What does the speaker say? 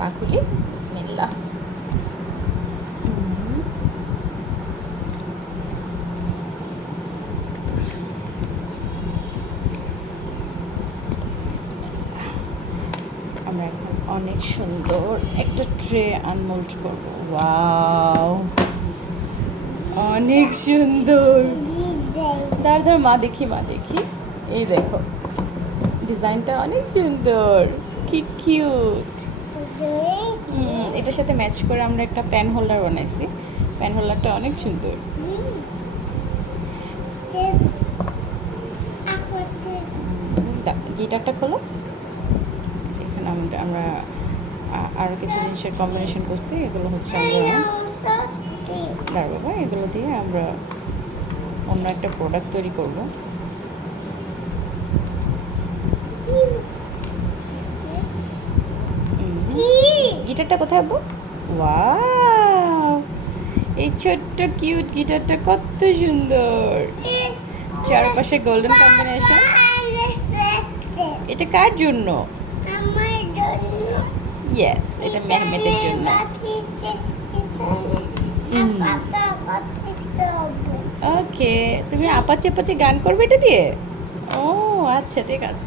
মা খুলি, বিসমিল্লাহ। আমরা এখন অনেক সুন্দর একটা ট্রে আনমোল্ড করবো। ওয়াও, অনেক সুন্দর। দাঁড় মা দেখি, মা দেখি। এই দেখো, ডিজাইনটা অনেক সুন্দর, কি কিউট। এটার সাথে ম্যাচ করে আমরা একটা পেন হোল্ডার বানাইছি। পেন হোল্ডারটা অনেক সুন্দর। গিটারটা খোলো। এখানে আমরা আরও কিছু জিনিসের কম্বিনেশন করছি। এগুলো হচ্ছে আমরা দাঁড় বাবা, এগুলো দিয়ে আমরা অন্য একটা প্রোডাক্ট তৈরি করব। গিটারটা কোথায় আব্বু? ওয়াও, এই ছোট্ট কিউট গিটারটা কত সুন্দর, চারপাশে গোল্ডেন কম্বিনেশন। এটা কার জন্য? ইয়েস, এটা মেহমেদের জন্য। ওকে, তুমি আপাচে আপাচে গান করবে এটা দিয়ে? ও আচ্ছা, ঠিক আছে।